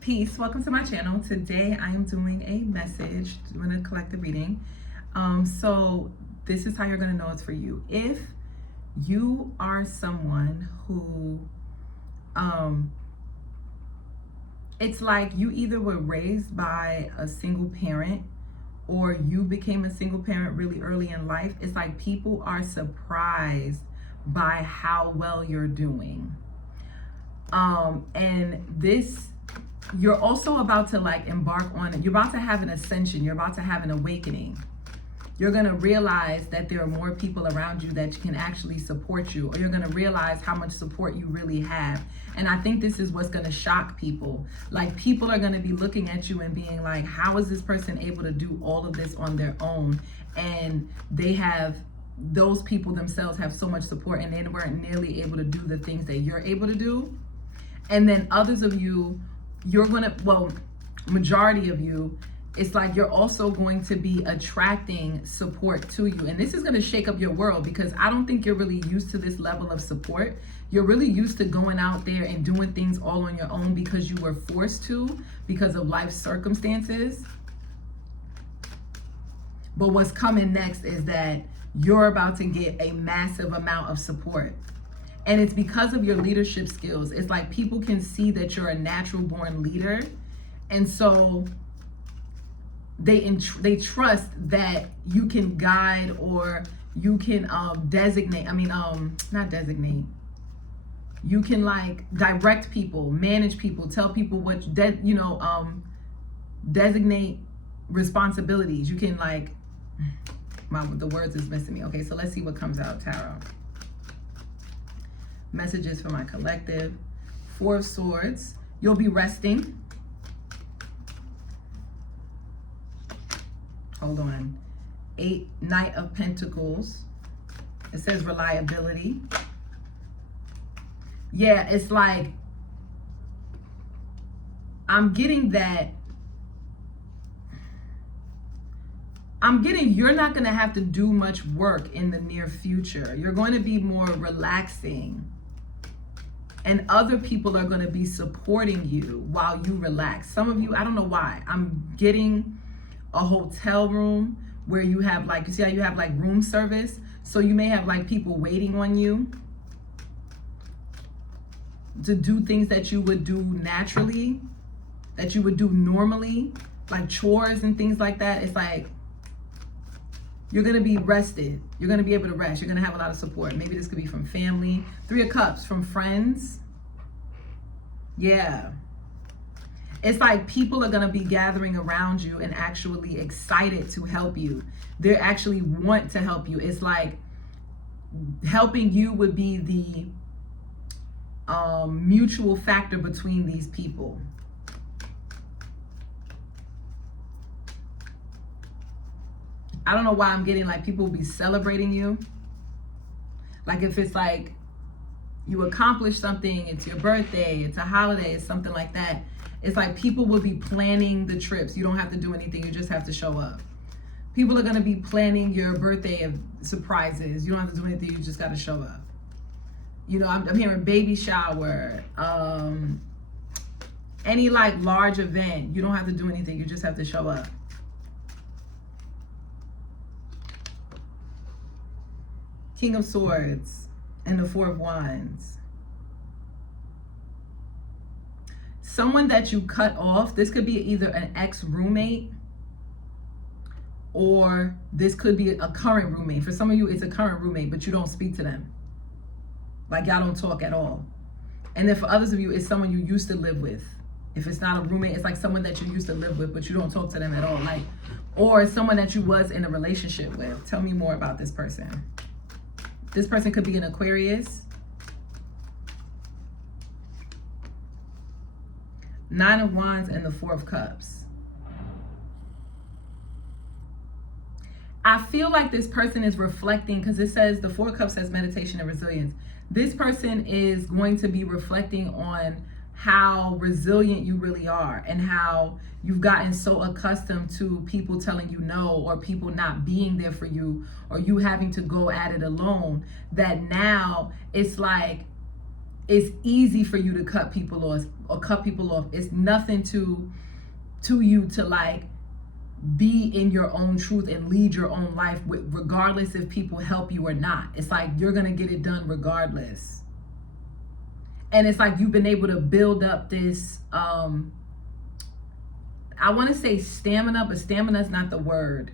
Peace, welcome to my channel. Today I am doing a message, doing a collective reading. So this is how you're going to know it's for you. If you are someone who, it's like you either were raised by a single parent or you became a single parent really early in life, it's like people are surprised by how well you're doing. And this, you're also about to like embark on, you're about to have an ascension, you're about to have an awakening. You're going to realize that there are more people around you that can actually support you, or you're going to realize how much support you really have. And I think this is what's going to shock people. Like, people are going to be looking at you and being like, how is this person able to do all of this on their own? And they have, those people themselves have so much support, and they weren't nearly able to do the things that you're able to do. And then others of you, you're going to, well, majority of you, it's like you're also going to be attracting support to you. And this is going to shake up your world, because I don't think you're really used to this level of support. You're really used to going out there and doing things all on your own because you were forced to, because of life circumstances. But what's coming next is that you're about to get a massive amount of support. And it's because of your leadership skills. It's like people can see that you're a natural born leader. And so they trust that you can guide, or you can designate, not designate. You can like direct people, manage people, tell people what, designate responsibilities. You can like, the words is missing me. Okay, so let's see what comes out, tarot. Messages for my collective. 4 of Swords. You'll be resting. Hold on. 8, Knight of Pentacles. It says reliability. Yeah, it's like, I'm getting you're not going to have to do much work in the near future. You're going to be more relaxing. And other people are going to be supporting you while you relax. Some of you, I don't know why, I'm getting a hotel room where you have like, you see how you have like room service? So you may have like people waiting on you to do things that you would do naturally, that you would do normally, like chores and things like that. It's like, you're going to be rested. You're going to be able to rest. You're going to have a lot of support. Maybe this could be from family. 3 of Cups, from friends. Yeah. It's like people are going to be gathering around you and actually excited to help you. They actually want to help you. It's like helping you would be the mutual factor between these people. I don't know why I'm getting like people will be celebrating you. Like if it's like you accomplish something, it's your birthday, it's a holiday, it's something like that. It's like people will be planning the trips. You don't have to do anything, you just have to show up. People are going to be planning your birthday of surprises. You don't have to do anything, you just got to show up. You know, I'm hearing baby shower, any like large event. You don't have to do anything, you just have to show up. King of Swords and the 4 of Wands. Someone that you cut off, this could be either an ex-roommate, or this could be a current roommate. For some of you, it's a current roommate, but you don't speak to them. Like y'all don't talk at all. And then for others of you, it's someone you used to live with. If it's not a roommate, it's like someone that you used to live with, but you don't talk to them at all. Like, or someone that you was in a relationship with. Tell me more about this person. This person could be an Aquarius. 9 of Wands and the 4 of Cups. I feel like this person is reflecting, because it says the 4 of Cups says meditation and resilience. This person is going to be reflecting on how resilient you really are, and how you've gotten so accustomed to people telling you no, or people not being there for you, or you having to go at it alone, that now it's like it's easy for you to cut people off or cut people off. It's nothing to you to like be in your own truth and lead your own life regardless if people help you or not. It's like you're gonna get it done regardless. And it's like you've been able to build up this I want to say stamina, but stamina is not the word.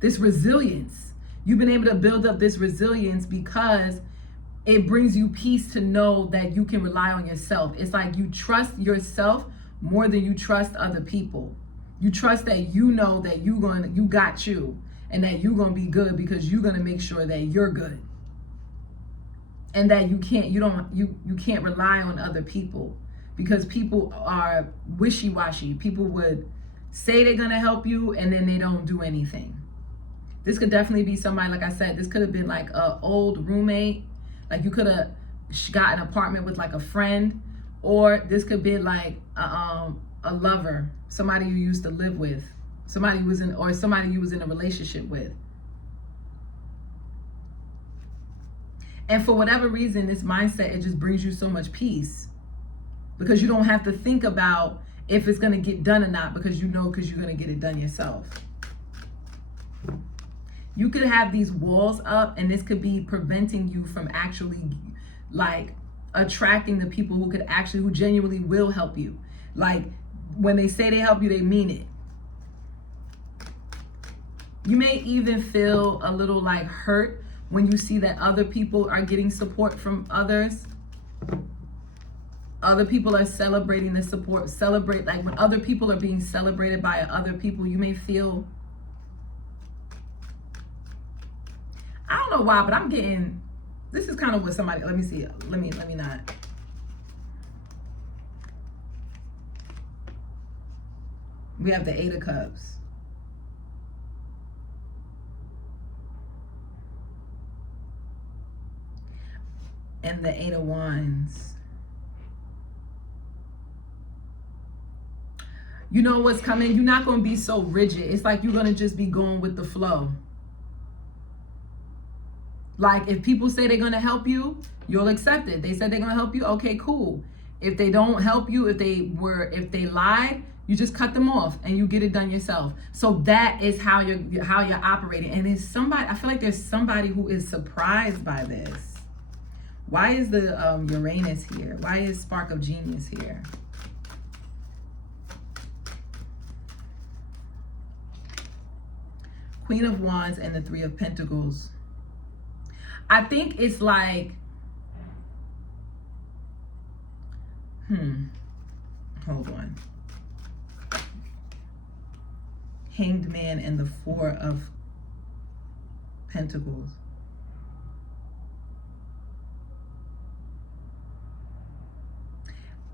This resilience. You've been able to build up this resilience because it brings you peace to know that you can rely on yourself. It's like you trust yourself more than you trust other people. You trust that you know that you got you and that you're gonna be good because you're gonna make sure that you're good. And that you can't rely on other people because people are wishy-washy. People would say they're gonna help you and then they don't do anything. This could definitely be somebody, like I said, this could have been like an old roommate. Like you could have got an apartment with like a friend, or this could be like a lover, somebody you used to live with, somebody you was in a relationship with. And for whatever reason, this mindset, it just brings you so much peace because you don't have to think about if it's going to get done or not because you're going to get it done yourself. You could have these walls up and this could be preventing you from actually like attracting the people who genuinely will help you. Like when they say they help you, they mean it. You may even feel a little like hurt when you see that other people are getting support from others. Other people are celebrating the support. Like when other people are being celebrated by other people, you may feel, I don't know why, but I'm getting, this is kind of what somebody, let me see, let me not. We have the 8 of Cups. And the 8 of Wands. You know what's coming? You're not going to be so rigid. It's like you're going to just be going with the flow. Like if people say they're going to help you, you'll accept it. They said they're going to help you. Okay, cool. If they don't help you, if they lied, you just cut them off and you get it done yourself. So that is how you're operating. And there's somebody, I feel like there's somebody who is surprised by this. Why is the Uranus here? Why is Spark of Genius here? Queen of Wands and the 3 of Pentacles. I think it's like, hold on. Hanged Man and the 4 of Pentacles.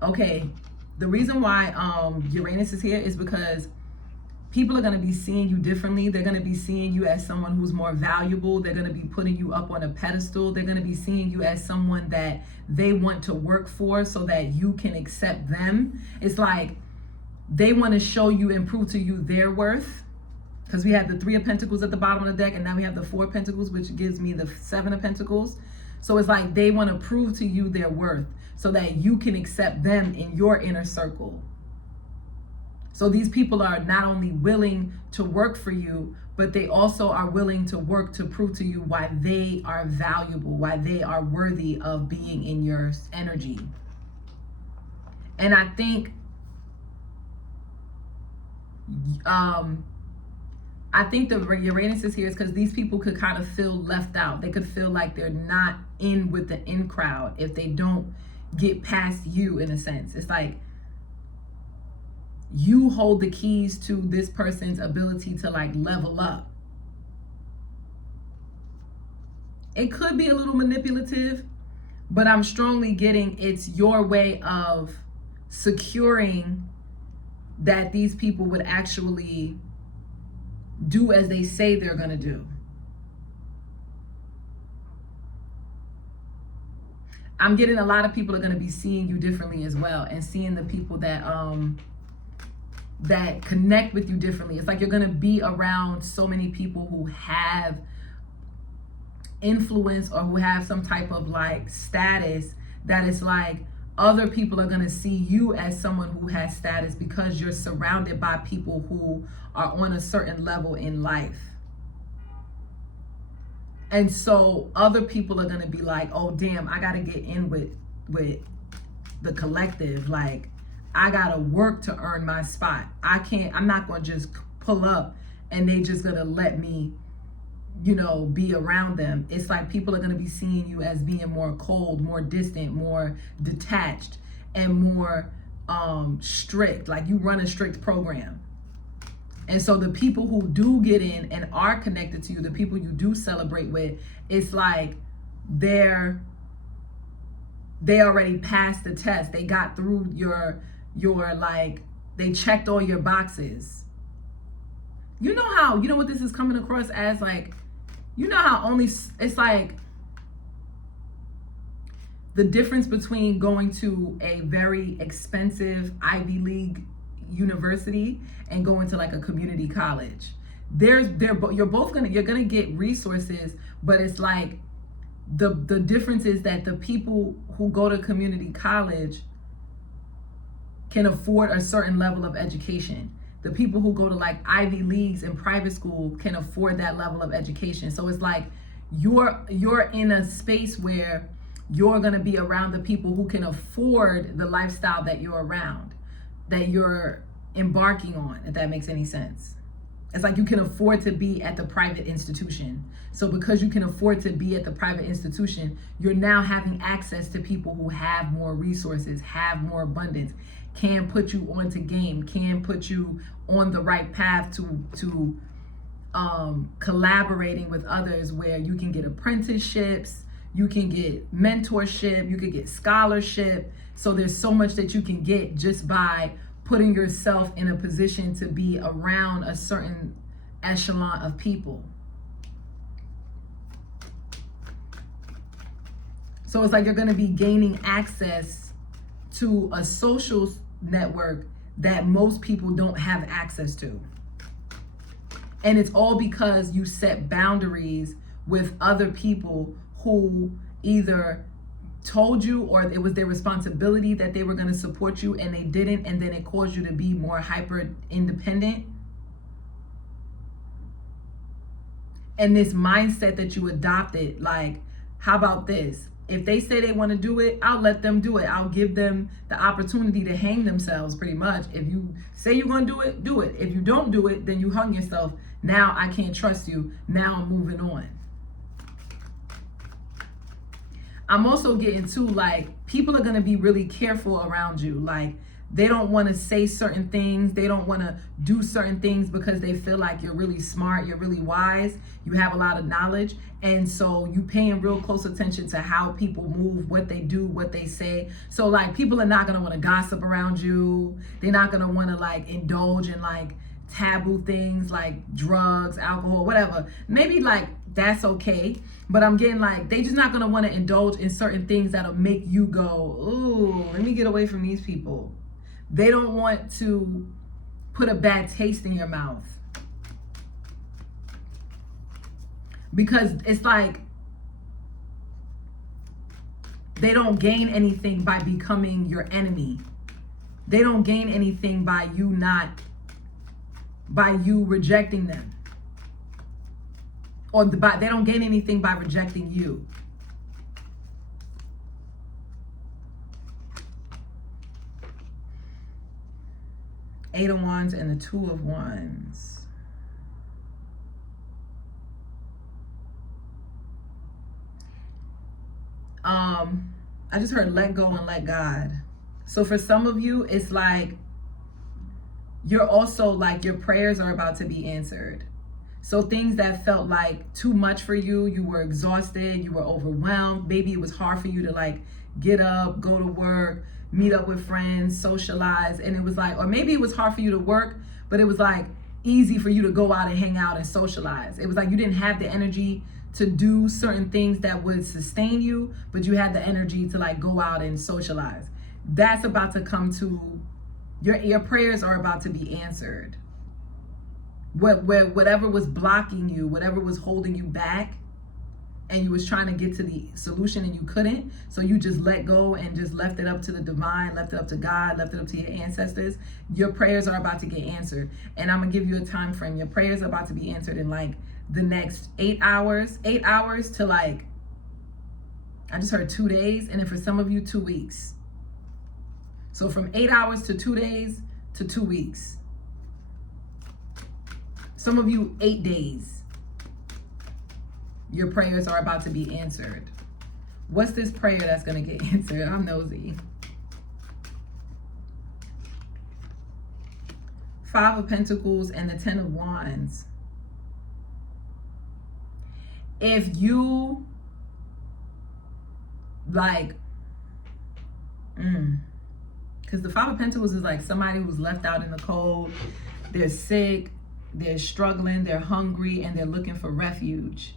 Okay, the reason why Uranus is here is because people are going to be seeing you differently. They're going to be seeing you as someone who's more valuable. They're going to be putting you up on a pedestal. They're going to be seeing you as someone that they want to work for so that you can accept them. It's like they want to show you and prove to you their worth. Because we have the 3 of Pentacles at the bottom of the deck, and now we have the 4 of Pentacles, which gives me the 7 of Pentacles. So it's like they want to prove to you their worth so that you can accept them in your inner circle. So these people are not only willing to work for you, but they also are willing to work to prove to you why they are valuable, why they are worthy of being in your energy. And I think the Uranus is here is because these people could kind of feel left out. They could feel like they're not in with the in crowd if they don't get past you, in a sense. It's like you hold the keys to this person's ability to like level up. It could be a little manipulative, but I'm strongly getting it's your way of securing that these people would actually do as they say they're going to do. I'm getting a lot of people are going to be seeing you differently as well, and seeing the people that that connect with you differently. It's like you're going to be around so many people who have influence or who have some type of like status that it's like other people are going to see you as someone who has status because you're surrounded by people who are on a certain level in life. And so other people are going to be like, oh, damn, I got to get in with the collective. Like, I got to work to earn my spot. I'm not going to just pull up and they just going to let me, be around them. It's like people are going to be seeing you as being more cold, more distant, more detached, and more strict. Like, you run a strict program. And so the people who do get in and are connected to you, the people you do celebrate with, it's like they already passed the test. They got through your like, they checked all your boxes. You know what this is coming across as? Like, it's like the difference between going to a very expensive Ivy League university and going to like a community college. You're gonna get resources, but it's like the difference is that the people who go to community college can afford a certain level of education. The people who go to like Ivy Leagues and private school can afford that level of education. So it's like you're in a space where you're gonna be around the people who can afford the lifestyle that you're around, that you're embarking on, if that makes any sense. It's like you can afford to be at the private institution. So because you can afford to be at the private institution, you're now having access to people who have more resources, have more abundance, can put you onto game, can put you on the right path to collaborating with others, where you can get apprenticeships, you can get mentorship, you can get scholarship. So there's so much that you can get just by putting yourself in a position to be around a certain echelon of people. So it's like you're going to be gaining access to a social network that most people don't have access to. And it's all because you set boundaries with other people who either told you or it was their responsibility that they were going to support you and they didn't, and then it caused you to be more hyper independent. And this mindset that you adopted, like, how about this? If they say they want to do it, I'll let them do it. I'll give them the opportunity to hang themselves, pretty much. If you say you're going to do it, do it. If you don't do it, then you hung yourself. Now I can't trust you. Now I'm moving on. I'm also getting to, like, people are going to be really careful around you. Like, they don't want to say certain things. They don't want to do certain things because they feel like you're really smart, you're really wise, you have a lot of knowledge. And so you paying real close attention to how people move, what they do, what they say. So, like, people are not going to want to gossip around you. They're not going to want to, like, indulge in, like, taboo things like drugs, alcohol, whatever. Maybe, like, that's okay. But I'm getting, like, they just not going to want to indulge in certain things that'll make you go, ooh, let me get away from these people. They don't want to put a bad taste in your mouth. Because it's like they don't gain anything by becoming your enemy. They don't gain anything by you rejecting them. Or they don't gain anything by rejecting you. Eight of Wands and the Two of Wands. I just heard let go and let God. So for some of you, it's like you're also like your prayers are about to be answered. So things that felt like too much for you, you were exhausted, you were overwhelmed. Maybe it was hard for you to like get up, go to work, meet up with friends, socialize. And it was like, or maybe it was hard for you to work, but it was like easy for you to go out and hang out and socialize. It was like you didn't have the energy to do certain things that would sustain you, but you had the energy to like go out and socialize. That's about to come to, your prayers are about to be answered. Whatever was blocking you, whatever was holding you back, and you was trying to get to the solution and you couldn't, so you just let go and just left it up to the divine, left it up to God, left it up to your ancestors, your prayers are about to get answered. And I'm gonna give you a time frame. Your prayers are about to be answered in like the next 8 hours to like, I just heard 2 days, and then for some of you 2 weeks. So from 8 hours to 2 days to 2 weeks. Some of you 8 days. Your prayers are about to be answered. What's this prayer that's going to get answered? I'm nosy. 5 of Pentacles and the 10 of Wands. If you like, because the 5 of Pentacles is like somebody who's left out in the cold. They're sick, they're struggling, they're hungry, and they're looking for refuge.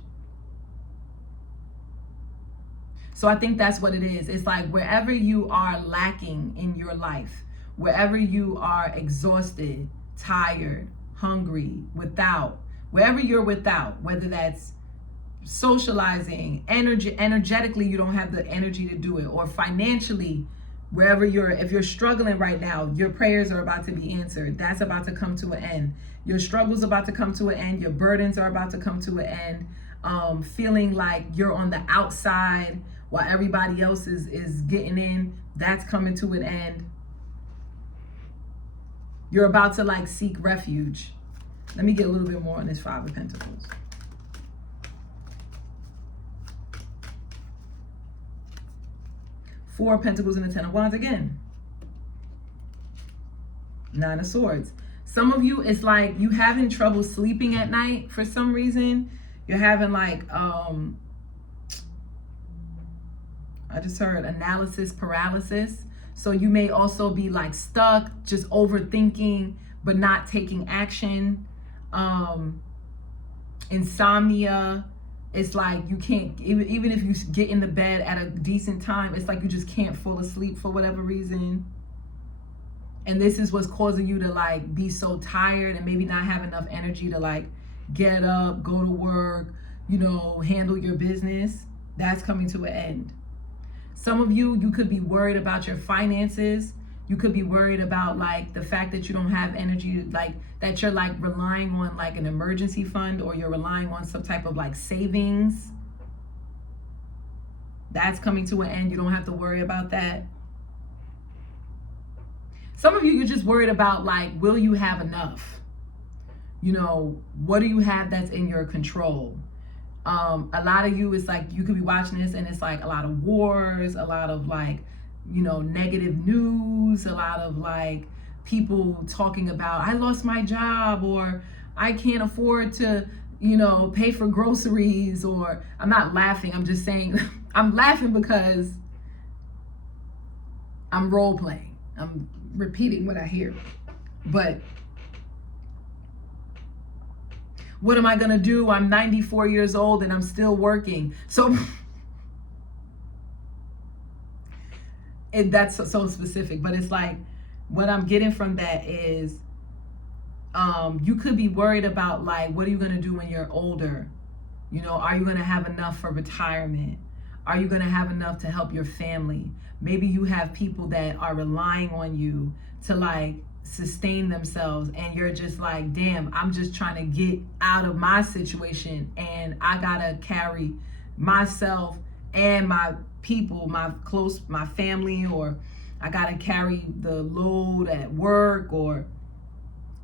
So I think that's what it is. It's like wherever you are lacking in your life, wherever you are exhausted, tired, hungry, without, wherever you're without, whether that's socializing, energetically you don't have the energy to do it, or financially, wherever if you're struggling right now, your prayers are about to be answered. That's about to come to an end. Your struggle's about to come to an end. Your burdens are about to come to an end. Feeling like you're on the outside while everybody else is getting in, that's coming to an end. You're about to like seek refuge. Let me get a little bit more on this 5 of Pentacles. Four of Pentacles and the 10 of Wands again. 9 of Swords. Some of you, it's like you having trouble sleeping at night for some reason. You're having like, I just heard analysis paralysis. So you may also be like stuck, just overthinking, but not taking action. Insomnia. It's like you can't, even if you get in the bed at a decent time, it's like you just can't fall asleep for whatever reason. And this is what's causing you to like be so tired and maybe not have enough energy to like get up, go to work, you know, handle your business. That's coming to an end. Some of you could be worried about your finances. You could be worried about like the fact that you don't have energy, like that you're like relying on like an emergency fund, or you're relying on some type of like savings. That's coming to an end. You don't have to worry about that. Some of you, you're just worried about like, will you have enough? You know, what do you have that's in your control? A lot of you, it's like you could be watching this and it's like a lot of wars, a lot of like, you know, negative news, a lot of like people talking about, I lost my job, or I can't afford to, you know, pay for groceries. Or I'm not laughing, I'm just saying, I'm laughing because I'm role playing. I'm repeating what I hear. But what am I gonna do? I'm 94 years old and I'm still working. So that's so specific, but it's like, what I'm getting from that is, you could be worried about like, what are you gonna do when you're older? You know, are you gonna have enough for retirement? Are you gonna have enough to help your family? Maybe you have people that are relying on you to like sustain themselves, and you're just like, damn, I'm just trying to get out of my situation, and I gotta carry myself and my people, my family, or I gotta carry the load at work, or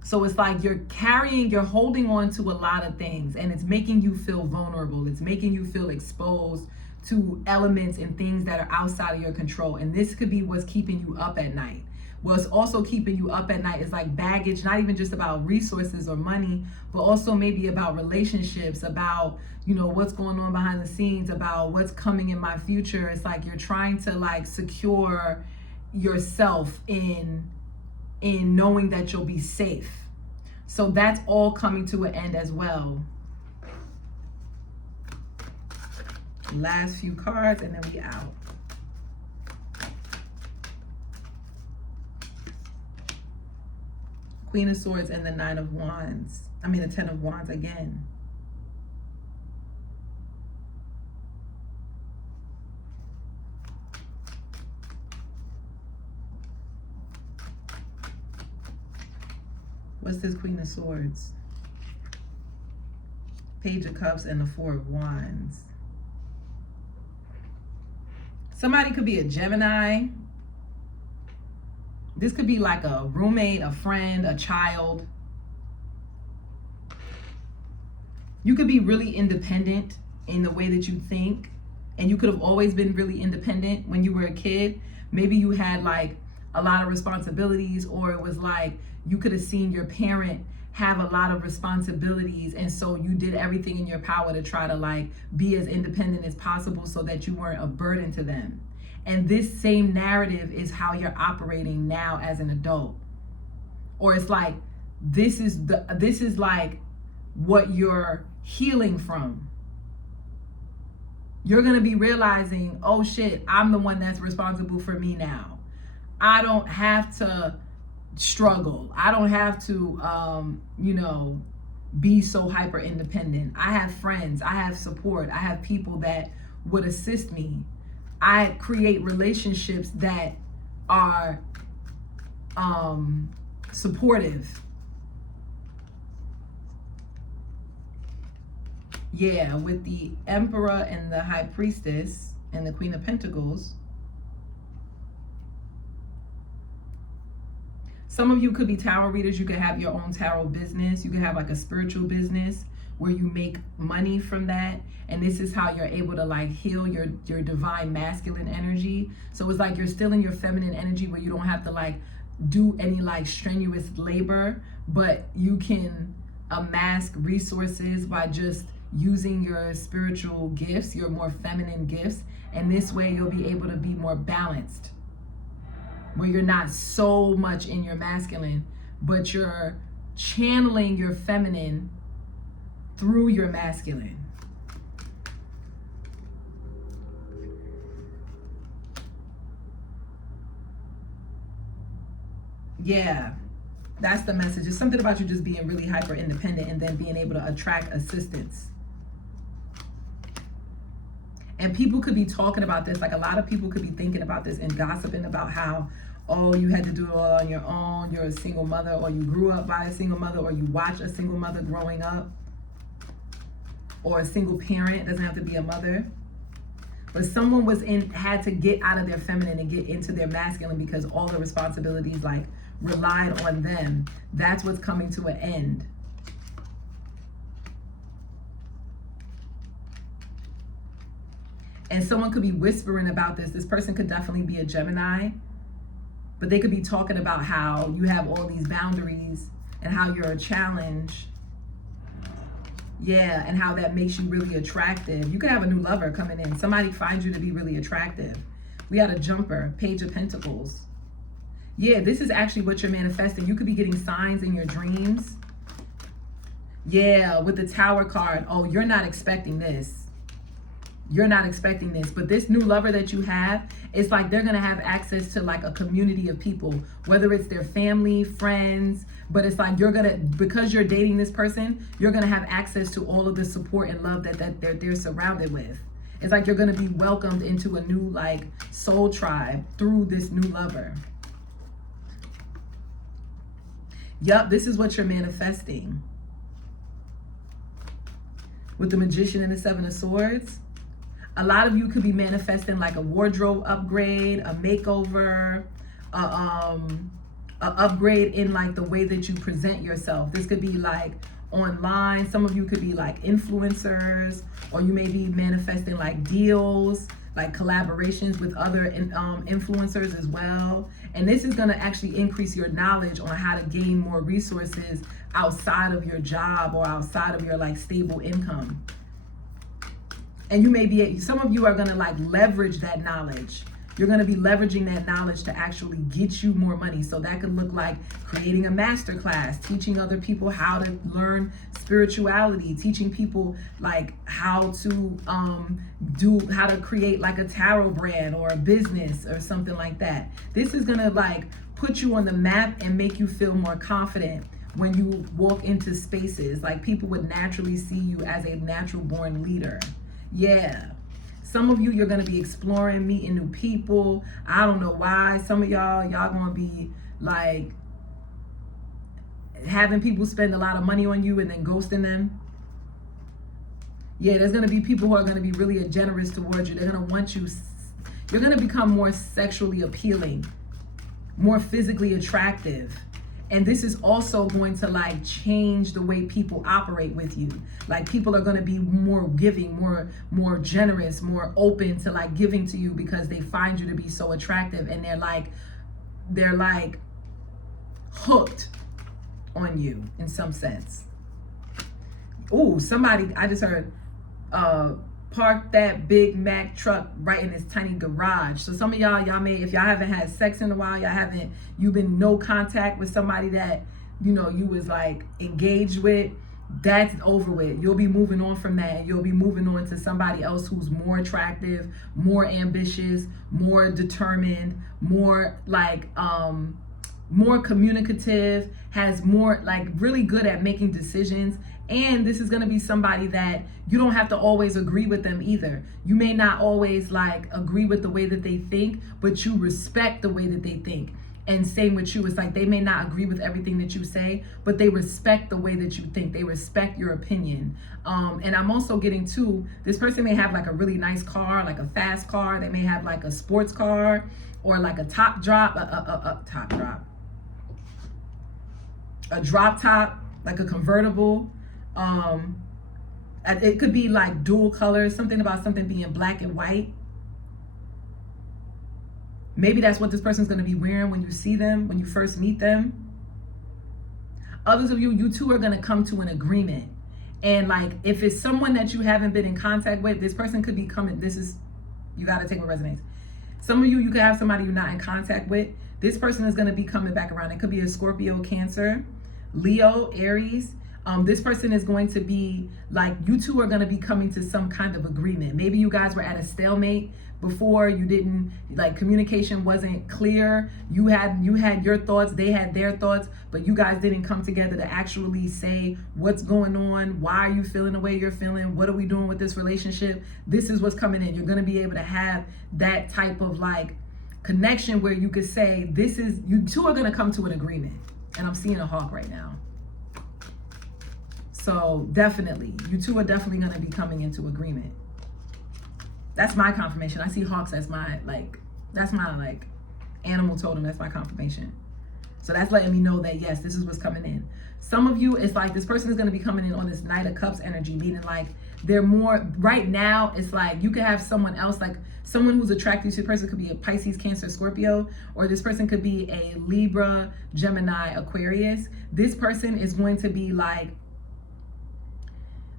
so it's like you're holding on to a lot of things, and it's making you feel vulnerable. It's making you feel exposed to elements and things that are outside of your control. And this could be what's keeping you up at night. What's also keeping you up at night is like baggage, not even just about resources or money, but also maybe about relationships, about, you know, what's going on behind the scenes, about what's coming in my future. It's like you're trying to like secure yourself in knowing that you'll be safe. So that's all coming to an end as well. Last few cards and then we out. Queen of Swords and the 9 of Wands. I mean the 10 of Wands again. What's this Queen of Swords? Page of Cups and the Four of Wands. Somebody could be a Gemini. This could be like a roommate, a friend, a child. You could be really independent in the way that you think. And you could have always been really independent when you were a kid. Maybe you had like a lot of responsibilities, or it was like you could have seen your parent have a lot of responsibilities, and so you did everything in your power to try to like be as independent as possible so that you weren't a burden to them. And this same narrative is how you're operating now as an adult. Or it's like this is like what you're healing from. You're gonna be realizing, oh shit, I'm the one that's responsible for me now. I don't have to struggle. I don't have to, be so hyper independent. I have friends, I have support, I have people that would assist me. I create relationships that are supportive. Yeah, with the Emperor and the High Priestess and the Queen of Pentacles. Some of you could be tarot readers. You could have your own tarot business. You could have like a spiritual business where you make money from that. And this is how you're able to like heal your divine masculine energy. So it's like you're still in your feminine energy where you don't have to like do any like strenuous labor, but you can amass resources by just using your spiritual gifts, your more feminine gifts. And this way you'll be able to be more balanced, where you're not so much in your masculine, but you're channeling your feminine through your masculine. Yeah, that's the message. It's something about you just being really hyper independent and then being able to attract assistance. And people could be talking about this, like a lot of people could be thinking about this and gossiping about how, oh, you had to do it all on your own, you're a single mother, or you grew up by a single mother, or you watch a single mother growing up, or a single parent. It doesn't have to be a mother. But someone had to get out of their feminine and get into their masculine because all the responsibilities like relied on them. That's what's coming to an end. And someone could be whispering about this. This person could definitely be a Gemini, but they could be talking about how you have all these boundaries and how you're a challenge. Yeah, and how that makes you really attractive. You could have a new lover coming in. Somebody finds you to be really attractive. We had a jumper, Page of Pentacles. Yeah, this is actually what you're manifesting. You could be getting signs in your dreams. Yeah, with the Tower card. Oh, you're not expecting this. You're not expecting this, but this new lover that you have, it's like they're gonna have access to like a community of people, whether it's their family, friends, but it's like because you're dating this person, you're gonna have access to all of the support and love that they're surrounded with. It's like you're gonna be welcomed into a new like soul tribe through this new lover. Yup, this is what you're manifesting. With the Magician and the Seven of Swords. A lot of you could be manifesting like a wardrobe upgrade, a makeover, a upgrade in like the way that you present yourself. This could be like online. Some of you could be like influencers, or you may be manifesting like deals, like collaborations with other influencers as well. And this is going to actually increase your knowledge on how to gain more resources outside of your job or outside of your like stable income. And you may be, some of you are going to like leverage that knowledge. You're going to be leveraging that knowledge to actually get you more money. So that could look like creating a masterclass, teaching other people how to learn spirituality, teaching people like how to how to create like a tarot brand or a business or something like that. This is going to like put you on the map and make you feel more confident when you walk into spaces. Like people would naturally see you as a natural born leader. Yeah. Some of you, you're going to be exploring, meeting new people. I don't know why. Some of y'all going to be like having people spend a lot of money on you and then ghosting them. Yeah, there's going to be people who are going to be really generous towards you. They're going to want you. You're going to become more sexually appealing, more physically attractive. And this is also going to like change the way people operate with you. Like people are going to be more giving, more generous, more open to like giving to you because they find you to be so attractive, and they're like hooked on you in some sense. Ooh, somebody, I just heard, park that Big Mac truck right in this tiny garage. So some of y'all may, if y'all haven't had sex in a while, you've been no contact with somebody that, you know, you was like engaged with, that's over with. You'll be moving on from that. You'll be moving on to somebody else who's more attractive, more ambitious, more determined, more like, more communicative, has more like really good at making decisions. And this is going to be somebody that you don't have to always agree with them either. You may not always like agree with the way that they think, but you respect the way that they think. And same with you. It's like they may not agree with everything that you say, but they respect the way that you think. They respect your opinion. And I'm also getting to, this person may have like a really nice car, like a fast car. They may have like a sports car or like a top drop, a drop top, like a convertible. It could be like dual colors, something about something being black and white. Maybe that's what this person's going to be wearing when you see them, when you first meet them. Others of you two are going to come to an agreement. And like, if it's someone that you haven't been in contact with, this person could be coming. You got to take what resonates. Some of you could have somebody you're not in contact with. This person is going to be coming back around. It could be a Scorpio, Cancer, Leo, Aries. This person is going to be like, you two are going to be coming to some kind of agreement. Maybe you guys were at a stalemate before. You didn't, like, communication wasn't clear. You had your thoughts, they had their thoughts, but you guys didn't come together to actually say what's going on. Why are you feeling the way you're feeling? What are we doing with this relationship? This is what's coming in. You're going to be able to have that type of like connection where you could say, you two are going to come to an agreement. And I'm seeing a hawk right now. So definitely, you two are definitely going to be coming into agreement. That's my confirmation. I see hawks as my animal totem. That's my confirmation. So that's letting me know that, yes, this is what's coming in. Some of you, it's like this person is going to be coming in on this Knight of Cups energy, meaning like they're more, right now, it's like you could have someone else, like someone who's attracted to the person could be a Pisces, Cancer, Scorpio, or this person could be a Libra, Gemini, Aquarius. This person is going to be like,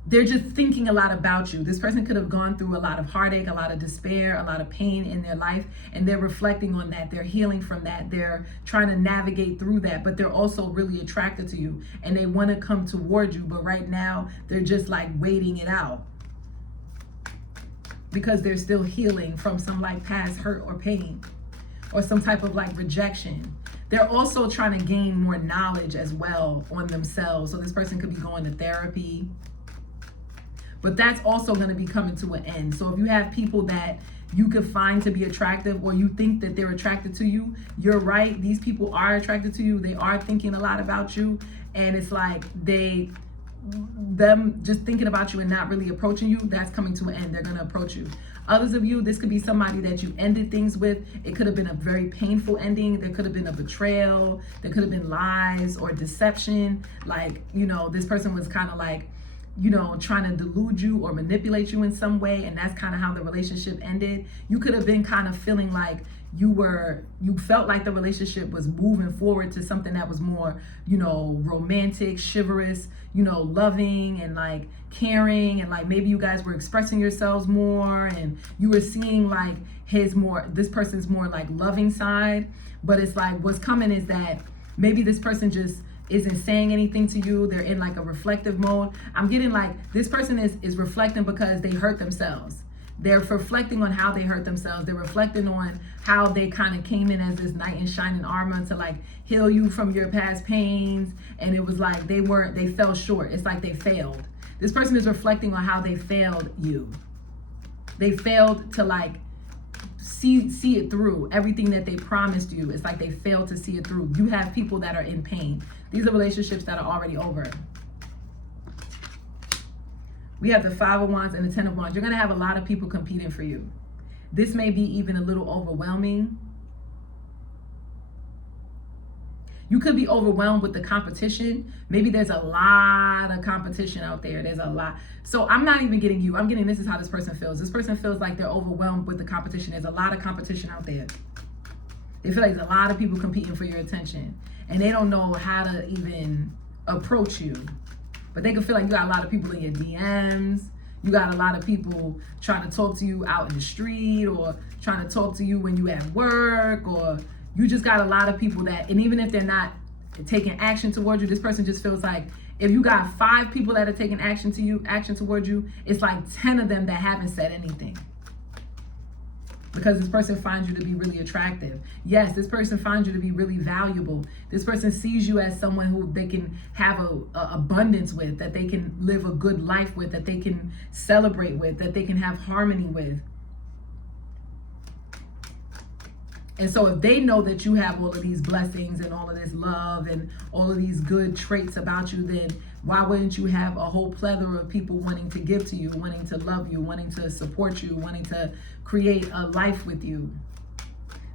they're just thinking a lot about you. This person could have gone through a lot of heartache, a lot of despair, a lot of pain in their life, and they're reflecting on that. They're healing from that. They're trying to navigate through that, but they're also really attracted to you, and they want to come toward you, but right now they're just like waiting it out because they're still healing from some like past hurt or pain or some type of like rejection. They're also trying to gain more knowledge as well on themselves. So this person could be going to therapy. But that's also going to be coming to an end. So if you have people that you could find to be attractive, or you think that they're attracted to you, you're right. These people are attracted to you. They are thinking a lot about you. And it's like them just thinking about you and not really approaching you, that's coming to an end. They're going to approach you. Others of you, this could be somebody that you ended things with. It could have been a very painful ending. There could have been a betrayal. There could have been lies or deception. Like, you know, this person was kind of like, you know, trying to delude you or manipulate you in some way, and that's kind of how the relationship ended. You could have been kind of feeling like you felt like the relationship was moving forward to something that was more, you know, romantic, chivalrous, you know, loving and like caring, and like maybe you guys were expressing yourselves more, and you were seeing like this person's more like loving side. But it's like what's coming is that maybe this person just isn't saying anything to you. They're in like a reflective mode. I'm getting like this person is reflecting because they hurt themselves. They're reflecting on how they hurt themselves. They're reflecting on how they kind of came in as this knight in shining armor to like heal you from your past pains. And it was like they fell short. It's like they failed. This person is reflecting on how they failed you. They failed to like see it through. Everything that they promised you, it's like they failed to see it through. You have people that are in pain. These are relationships that are already over. We have the 5 of Wands and the 10 of Wands. You're going to have a lot of people competing for you. This may be even a little overwhelming. You could be overwhelmed with the competition. Maybe there's a lot of competition out there. There's a lot. So I'm not even getting you. I'm getting, this is how this person feels. This person feels like they're overwhelmed with the competition. There's a lot of competition out there. They feel like there's a lot of people competing for your attention. And they don't know how to even approach you. But they can feel like you got a lot of people in your DMs. You got a lot of people trying to talk to you out in the street, or trying to talk to you when you at work, or you just got a lot of people that, and even if they're not taking action towards you, this person just feels like if you got 5 people that are taking action towards you, it's like 10 of them that haven't said anything. Because this person finds you to be really attractive. Yes, this person finds you to be really valuable. This person sees you as someone who they can have a abundance with, that they can live a good life with, that they can celebrate with, that they can have harmony with. And so if they know that you have all of these blessings and all of this love and all of these good traits about you, then why wouldn't you have a whole plethora of people wanting to give to you, wanting to love you, wanting to support you, wanting to create a life with you?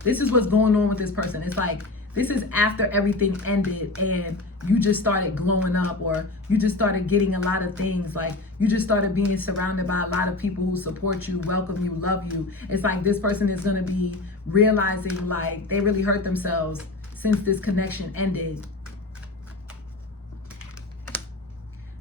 This is what's going on with this person. It's like, this is after everything ended and you just started glowing up, or you just started getting a lot of things. Like, you just started being surrounded by a lot of people who support you, welcome you, love you. It's like this person is going to be realizing like they really hurt themselves since this connection ended.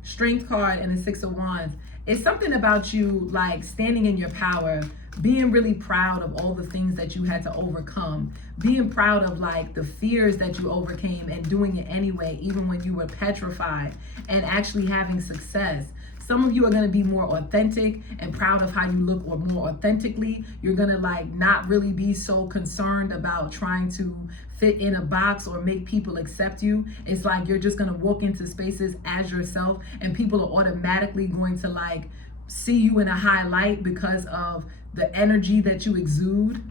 Strength card and the 6 of Wands. It's something about you like standing in your power, being really proud of all the things that you had to overcome, being proud of like the fears that you overcame and doing it anyway, even when you were petrified, and actually having success. Some of you are going to be more authentic and proud of how you look, or more authentically. You're going to like not really be so concerned about trying to fit in a box or make people accept you. It's like you're just going to walk into spaces as yourself, and people are automatically going to like see you in a high light because of the energy that you exude.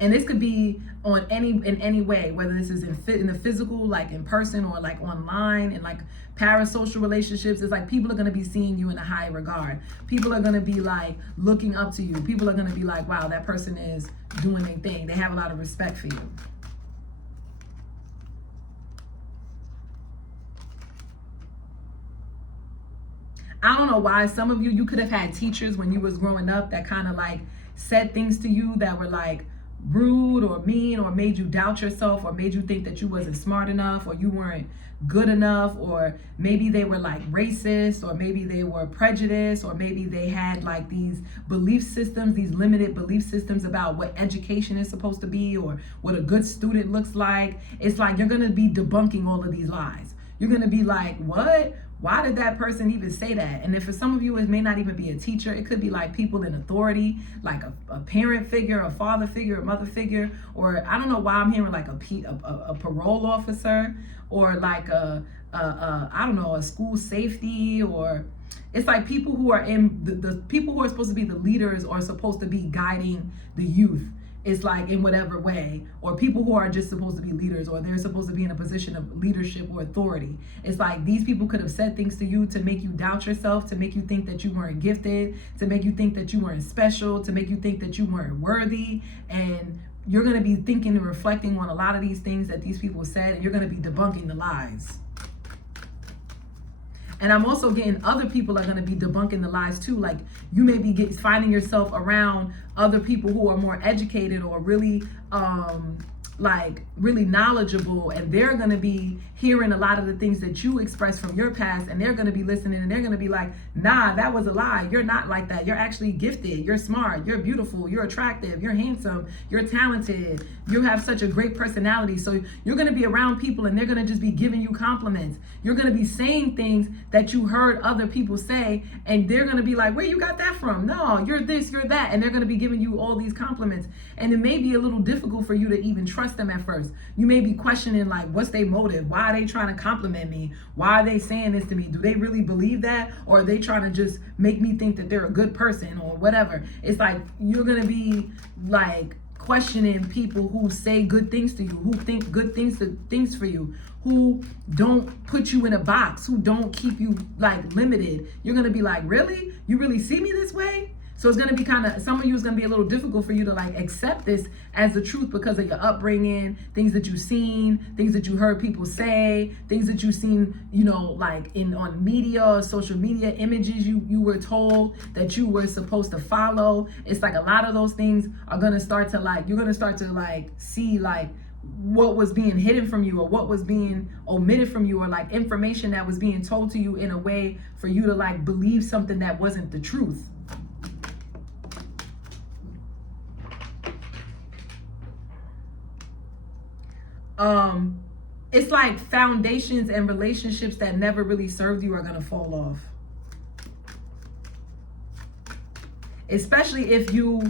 And this could be on in any way, whether this is in the physical, like in person, or like online, and like parasocial relationships. It's like people are going to be seeing you in a high regard. People are going to be like looking up to you. People are going to be like, wow, that person is doing their thing. They have a lot of respect for you. I don't know why some of you could have had teachers when you was growing up that kind of like said things to you that were like rude or mean, or made you doubt yourself, or made you think that you wasn't smart enough, or you weren't good enough, or maybe they were like racist, or maybe they were prejudiced, or maybe they had like these belief systems, these limited belief systems about what education is supposed to be, or what a good student looks like. It's like you're going to be debunking all of these lies. You're going to be like, what? Why did that person even say that? And if for some of you, it may not even be a teacher. It could be like people in authority, like a parent figure, a father figure, a mother figure, or I don't know why I'm hearing like a parole officer, or like I don't know, a school safety, or it's like people who are in the people who are supposed to be the leaders, or supposed to be guiding the youth. It's like in whatever way, or people who are just supposed to be leaders, or they're supposed to be in a position of leadership or authority. It's like these people could have said things to you to make you doubt yourself, to make you think that you weren't gifted, to make you think that you weren't special, to make you think that you weren't worthy. And you're going to be thinking and reflecting on a lot of these things that these people said, and you're going to be debunking the lies. And I'm also getting other people are going to be debunking the lies too. Like you may be finding yourself around other people who are more educated, or really really knowledgeable, and they're going to be hearing a lot of the things that you expressed from your past, and they're going to be listening, and they're going to be like, nah, that was a lie. You're not like that. You're actually gifted. You're smart. You're beautiful. You're attractive. You're handsome. You're talented. You have such a great personality. So you're going to be around people and they're going to just be giving you compliments. You're going to be saying things that you heard other people say, and they're going to be like, where you got that from? No, you're this, you're that. And they're going to be giving you all these compliments. And it may be a little difficult for you to even trust them at first. You may be questioning, like, what's their motive? Why are they trying to compliment me? Why are they saying this to me? Do they really believe that? Or are they trying to just make me think that they're a good person or whatever? It's like you're going to be like questioning people who say good things to you, who think good things for you, who don't put you in a box, who don't keep you like limited. You're going to be like, really? You really see me this way? So it's going to be kind of, some of you is going to be a little difficult for you to like accept this as the truth because of your upbringing, things that you've seen, things that you heard people say, things that you've seen, you know, like on media, social media, images you were told that you were supposed to follow. It's like a lot of those things are going to start to like, you're going to start to like see like what was being hidden from you or what was being omitted from you or like information that was being told to you in a way for you to like believe something that wasn't the truth. It's like foundations and relationships that never really served you are going to fall off. Especially if you,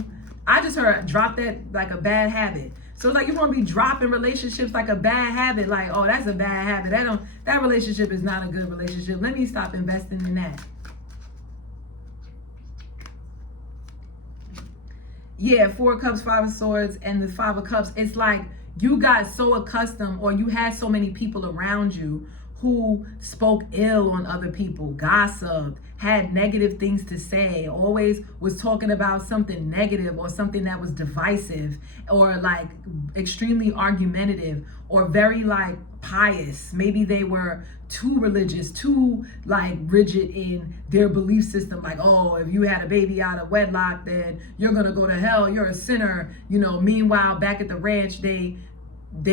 I just heard drop that like a bad habit. So it's like you're going to be dropping relationships like a bad habit. Like, oh, that's a bad habit. That relationship is not a good relationship. Let me stop investing in that. Yeah, 4 of Cups, 5 of Swords, and the 5 of Cups. It's like you got so accustomed, or you had so many people around you who spoke ill on other people, gossiped, had negative things to say, always was talking about something negative or something that was divisive or like extremely argumentative or very like pious. Maybe they were too religious, too like rigid in their belief system. Like, oh, if you had a baby out of wedlock, then you're going to go to hell. You're a sinner. You know, meanwhile, back at the ranch, they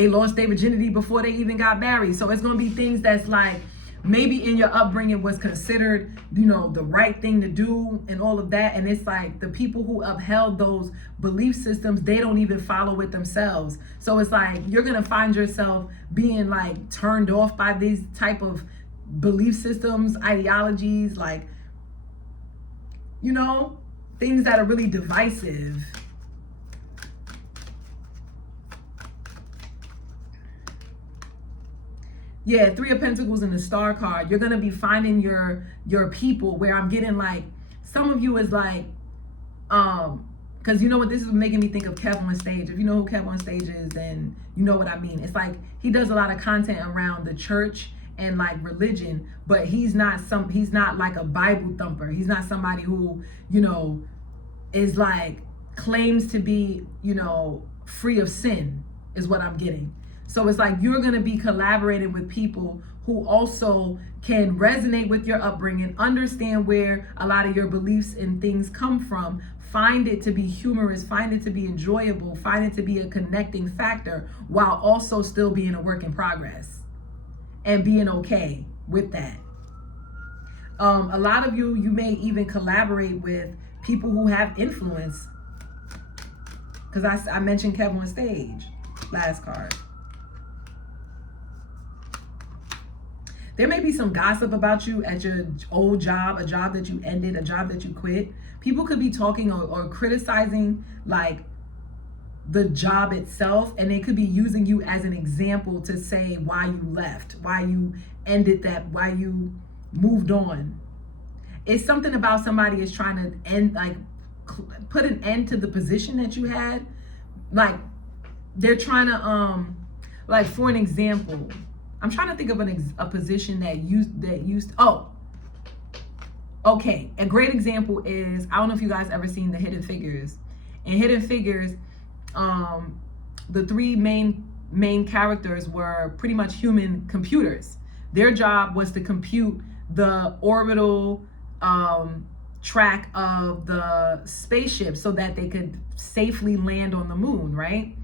lost their virginity before they even got married. So it's going to be things that's like, maybe in your upbringing was considered, you know, the right thing to do and all of that. And it's like the people who upheld those belief systems, they don't even follow it themselves. So it's like you're going to find yourself being like turned off by these type of belief systems, ideologies, like, you know, things that are really divisive. Yeah, 3 of Pentacles and the Star card. You're going to be finding your people, where I'm getting like, some of you is like, because you know what, this is making me think of Kev on Stage. If you know who Kev on Stage is, then you know what I mean. It's like he does a lot of content around the church and like religion, but he's not like a Bible thumper. He's not somebody who, you know, is like claims to be, you know, free of sin, is what I'm getting. So it's like you're going to be collaborating with people who also can resonate with your upbringing, understand where a lot of your beliefs and things come from, find it to be humorous, find it to be enjoyable, find it to be a connecting factor, while also still being a work in progress and being okay with that. A lot of you may even collaborate with people who have influence, because I mentioned Kev on Stage, last card. There may be some gossip about you at your old job, a job that you ended, a job that you quit. People could be talking or criticizing like the job itself, and they could be using you as an example to say why you left, why you ended that, why you moved on. It's something about somebody is trying to end, like put an end to the position that you had. Like they're trying to, like for an example, I'm trying to think of a position that used. Oh, okay. A great example is, I don't know if you guys ever seen the Hidden Figures. In Hidden Figures, the 3 main characters were pretty much human computers. Their job was to compute the orbital track of the spaceship so that they could safely land on the moon, right?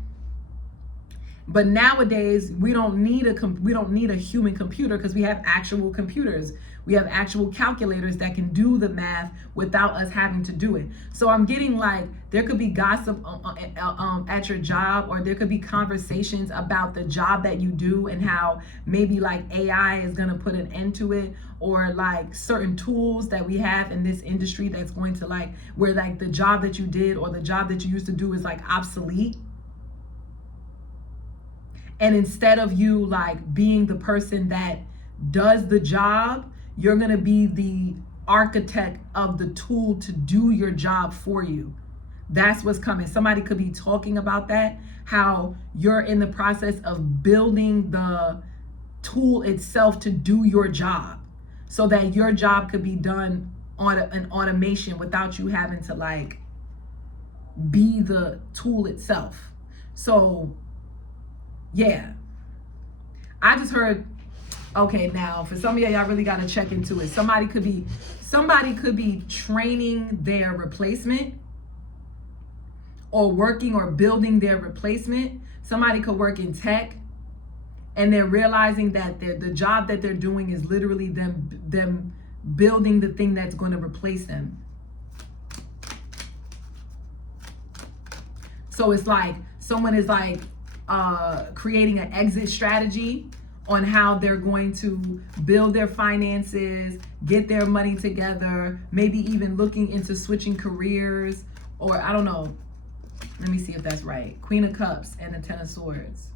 But nowadays we don't need a human computer, because we have actual computers. We have actual calculators that can do the math without us having to do it. So I'm getting like, there could be gossip at your job, or there could be conversations about the job that you do and how maybe like AI is going to put an end to it, or like certain tools that we have in this industry that's going to like, where like the job that you did or the job that you used to do is like obsolete. And instead of you like being the person that does the job, you're going to be the architect of the tool to do your job for you. That's what's coming. Somebody could be talking about that, how you're in the process of building the tool itself to do your job, so that your job could be done on an automation without you having to like be the tool itself. So yeah, I just heard, okay, now for some of y'all really got to check into it. Somebody could be training their replacement, or working or building their replacement. Somebody could work in tech, and they're realizing that the job that they're doing is literally them building the thing that's going to replace them. So it's like someone is like creating an exit strategy on how they're going to build their finances, get their money together, maybe even looking into switching careers, or I don't know. Let me see if that's right. Queen of Cups and the Ten of Swords.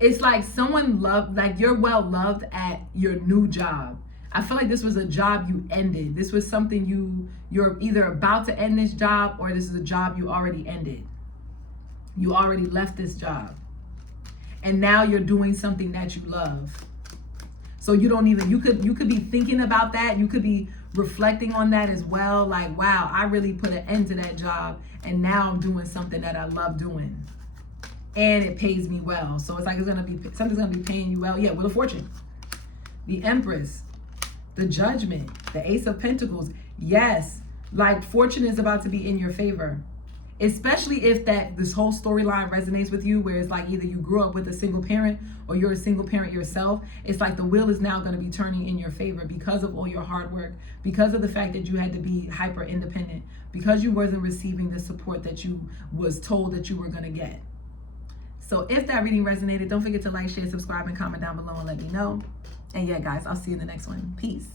It's like someone loved, like you're well loved at your new job. I feel like this was a job you ended. This was something you're either about to end this job, or this is a job you already ended. You already left this job, and now you're doing something that you love. So you don't even, you could be thinking about that. You could be reflecting on that as well. Like, wow, I really put an end to that job, and now I'm doing something that I love doing, and it pays me well. So it's like something's gonna be paying you well. Yeah, Wheel of Fortune, the Empress, the Judgment, the Ace of Pentacles. Yes, like fortune is about to be in your favor. Especially if this whole storyline resonates with you, where it's like either you grew up with a single parent or you're a single parent yourself. It's like the wheel is now going to be turning in your favor because of all your hard work, because of the fact that you had to be hyper independent, because you wasn't receiving the support that you was told that you were going to get. So if that reading resonated, don't forget to like, share, subscribe, and comment down below and let me know. And yeah, guys, I'll see you in the next one. Peace.